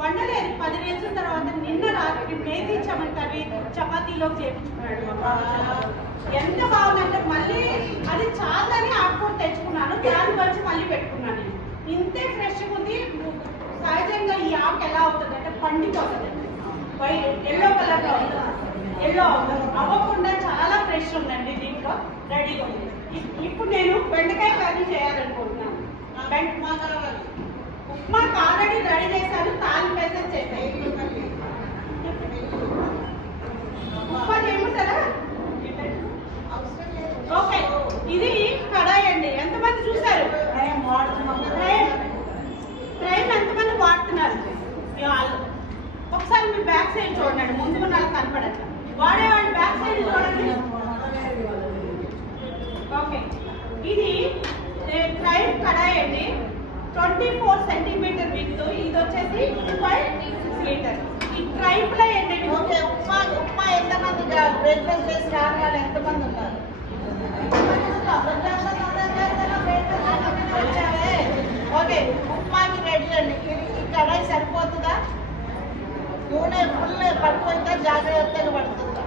వండలేదు 10 రోజుల తర్వాత నిన్న రాత్రి మేతి చమన్ కర్రీ చపాతీలోకి చేయించుకున్నాడు. ఎంత బాగుందంటే మళ్ళీ అది చాలని ఆకుకూర తెచ్చుకున్నాను, దాన్ని వచ్చి మళ్ళీ పెట్టుకున్నాను. ఇంతే ఫ్రెష్గా ఉంది. సహజంగా ఈ ఆకు ఎలా అవుతుంది అంటే పండిపోతుంది, ఎల్లో కలర్లో ఎల్లో అవ్వకుండా చాలా ఫ్రెష్ ఉందండి. దీంట్లో రెడీగా ఉంది. ఇప్పుడు నేను బెండకాయ కర్రీ చేయాలనుకుంటున్నాను. ఉప్మాకి ఆల్రెడీ రెడీ చేశాను, తాలింపు వేసి చేశాను. ఉప్మా చేయమంటారా? ఓకే, ఇది కడాయి అండి. ఎంతమంది చూసారు? ట్రైన్ ఎంతమంది వాడుతున్నారు? ఒకసారి మీ బ్యాక్ సైడ్ చూడండి, ముందు నాకు కనపడదు. వాడేవాళ్ళు బ్యాక్ సైడ్ చూడండి. ఓకే, ఇది ట్రైన్ కడాయి అండి. 24 సెంటీమీటర్ విత్. ఇది వచ్చేసి 2.6 లీటర్. ఈ ట్రైన్ లో ఏంటంటే ఓకే, ఉప్మా ఎంతమంది బ్రేక్ఫాస్ట్ చేసి రావాలి? ఎంతమంది ఉన్నారు? ఓకే, ఉప్మాకి రెడీ అండి. ఈ కడాయి సరిపోతుందా? నూనె ఫుల్ పడిపోయిందా? జాగ్రత్తగా పడుతుందా?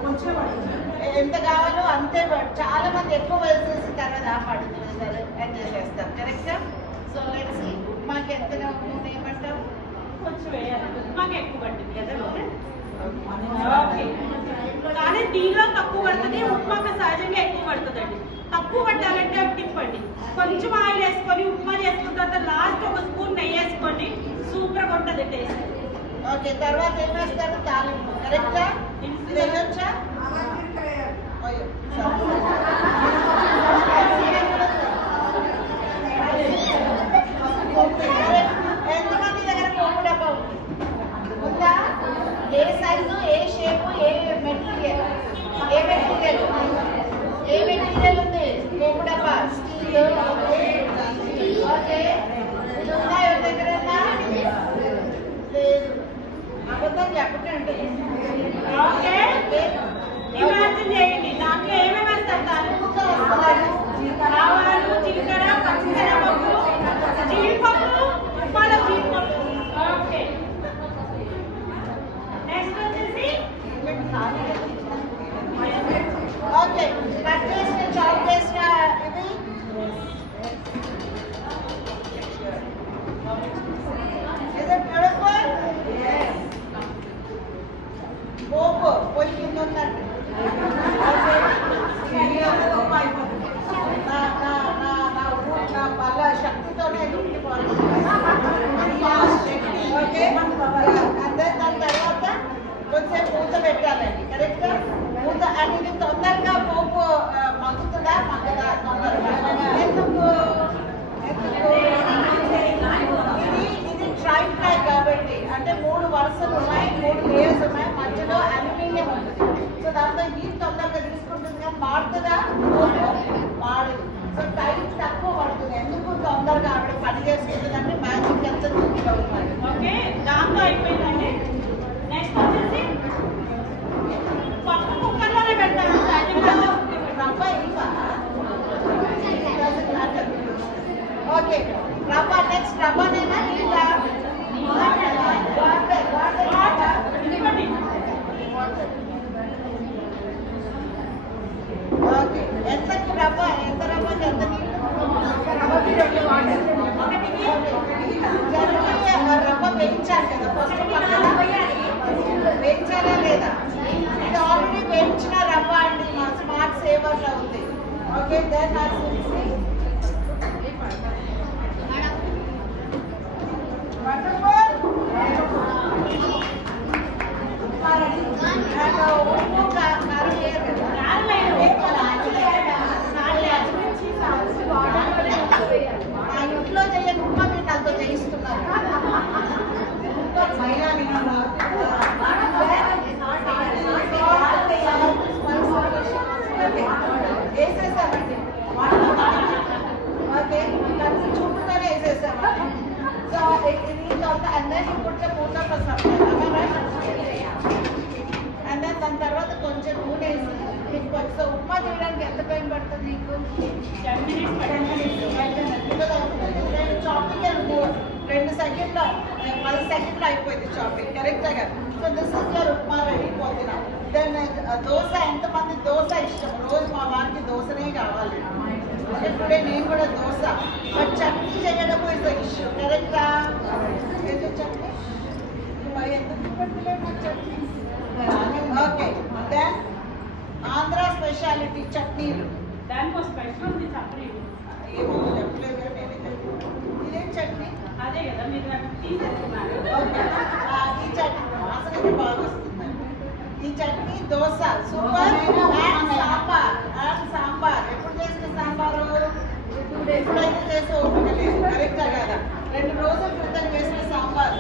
ఎంత కావాలో అంతే. చాలా మంది ఎక్కువ వేసేసి తర్వాత పడుతుంది, అడ్జస్ట్ చేస్తారు. కరెక్టా? So let's see. ఉప్మాకి ఎంత నూనె ఏమంటారు? కొంచెం వేయాలి. ఉప్మాకి ఎక్కువ పడుతుంది కదా నూనె. ఓకే, కానీ దీనిలో తక్కువ పడుతుంది, ఉప్మాకి సహజంగా ఎక్కువ పడుతుందండి. తక్కువ పట్టాలంటే తిప్పండి. కొంచెం ఆయిల్ వేసుకొని ఉప్మా చేసుకున్న తర్వాత లాస్ట్ ఒక స్పూన్ నెయ్యి వేసుకోండి. సూపర్గా ఉంటుంది టేస్ట్. ఓకే, తర్వాత ఏం వేస్తారు? తాలింపు. కరెక్టా? ఇది వేయొచ్చా? ఎంతమంది దగ్గర పోపు డబ్బా ఉందా? ఏ సైజు, ఏ షేపు, ఏ మెటీరియల్ ఉంది? పోపు డబ్బా స్టీల్. ఓకే, ఇది ఉందా ఎవరి దగ్గర? లేదు. అబద్ధం చెప్పకండి. ఓకే, ఇమాజిన్ చేయండి. దాంట్లో ఏమేమి వేస్తారు? తాలింపుతో ఆవాలు, జీలకర్ర, పచ్చిశనగపప్పు, జీడిపప్పు, ఉప్మాలో జీడిపప్పు. ఓకే, నెక్స్ట్ వచ్చేసి ఓకే, కట్ చేసిన చాప్ చేసిన ఇది పోపు పొయ్యి కింద ఉందండి. నా బల శక్తితోనే ఓకే, అదే దాని తర్వాత కొంచెం మూత పెట్టాలండి. కరెక్ట్గా మూత. అండ్ ఇది తొందరగా పోపు మగ్గుతుందా? మగ్గదా? తొందరగా ఎందుకు? ఇది ట్రై ఫ్రై కాబట్టి, అంటే 3 వరుసలు ఉన్నాయి, 3 లేయర్స్ ఉన్నాయి, మధ్యలో అల్యూమినియం ఉంటుంది. సో దాంతో హీట్ తొందరగా తీసుకుంటుంది. కానీ మాడుతుందా? మాడదు. సో టైం తక్కువ పడుతుంది. ఎందుకు? తొందరగా ఆవిడ పని చేసుకుంటుందంటే మ్యాజిక్ ఎంత తొందరగా ఉంటుంది. ఓకే, దాంతో అయిపోయిందండి. నెక్స్ట్ వచ్చేసి పప్పు కుక్కర్లోనే పెడతాను. రవ్వ ఇంకా ఓకే, రవ్వ. నెక్స్ట్ రవ్వనేనా? ఇంకా ఓకే, ఎంతకు రవ్వ? ఎంత రవ్వకి ఎంత నీళ్ళు? రవ్వ వేయించాలి కదా ఫస్ట్. వేయించాలా లేదా? ఇది ఆల్రెడీ వేయించిన రవ్వ అండి. మా స్మార్ట్ సేవర్లో ఉంది. ఓకే, దెన్ మా ఇంట్లో చేయని ఉప్మా మీరు నాతో చేయిస్తున్నారు. వేసేసామండి. ఓకే, చూపుతోనే వేసేసామండి. సో ఇది అందరినీ ఇప్పుడు పూట అండ్ దెన్ దాని తర్వాత కొంచెం నూనె వేసి సో ఉప్మా చేయడానికి ఎంత టైం పడుతుంది నీకు? 10 minutes. చాపింగ్ 2 సెకండ్లో పల్స్ సెకండ్ లో అయిపోయింది షాపింగ్ కరెక్టా కదా. So this is your upma ready పొందిన. దెన్ దోశ, ఎంతమంది దోశ ఇష్టం? రోజు మా వారికి దోశనే కావాలి. టుడే నేను కూడా దోశ. బట్ చట్నీ చేయడము ఇస్ ద ఇష్యూ కరెక్టా? ఏదో చట్నీ ఎందుకు పెట్టలేదు నాకు chutney. Okay, then Andhra speciality చట్నీలు. దానికో స్పెషల్ ఉంది చట్నీ. ఏమో చెప్పలేదు కదా, నేనే చెప్పాను. ఇదేం చట్నీ? అదే కదా మీరు తీసేస్తున్నారు. ఓకే, ఈ చట్నీ వాసనకి బాగా వస్తుంది. ఈ chutney dosa super. And sambar. And sambar ఎప్పుడు చేసిన సాంబారు? ఎప్పుడైతే చేసే ఓపిక లేదు కరెక్టా కదా. 2 రోజుల క్రితం చేసిన సాంబార్.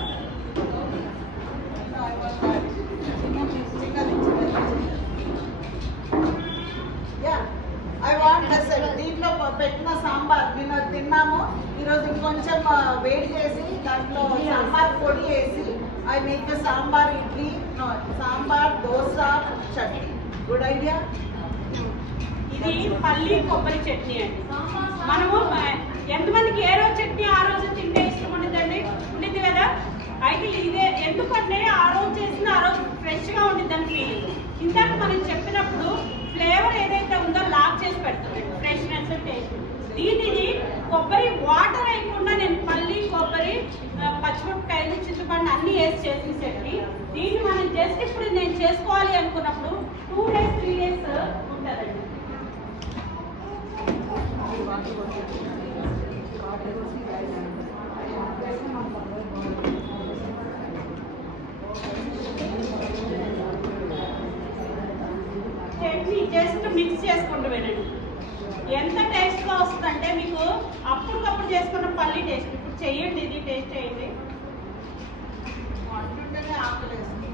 I want message. దీంట్లో పెట్టిన సాంబార్ నిన్న తిన్నాము. ఈరోజు ఇంకొంచెం వేడి చేసి దాంట్లో సాంబార్ పొడి వేసి I make sambar idli, sambar dosa chutney. Good idea. ఇది పల్లి కొబ్బరి చట్నీ అండి. మనము ఎంతమందికి ఏ రోజు చట్నీ ఆ రోజు తింటే ఇష్టం ఉండదండి? ఉండిద్ది కదా. అయితే ఇదే ఎందుకంటే ఆ రోజు చేసిన ఆ రోజు ఫ్రెష్గా ఉండిద్దని ఫీలింగ్. ఇందాక మనం చెప్పినప్పుడు ఫ్లేవర్ ఏదైతే ఉందో లాక్ చేసి పెడుతుంది, ఫ్రెష్నెస్ టేస్ట్. దీనిని కొబ్బరి వాటర్ వేయకుండా నేను పల్లి కొబ్బరి పచ్చిమిరపకాయలు చింతపండు అన్ని వేసి చేసిన చట్నీ. దీన్ని మనం జస్ట్ ఇప్పుడు నేను చేసుకోవాలి అనుకున్నప్పుడు 2 days 3 days ఉంటుందండి. చట్నీ జస్ట్ మిక్స్ చేసుకుంటూ వినండి. ఎంత టేస్ట్గా వస్తుందంటే మీకు అప్పటికప్పుడు చేసుకున్న పల్లి టేస్ట్. ఇప్పుడు చెయ్యండి, ఇది టేస్ట్ చేయండి. అంటుంటేనే ఆకలేస్తుంది.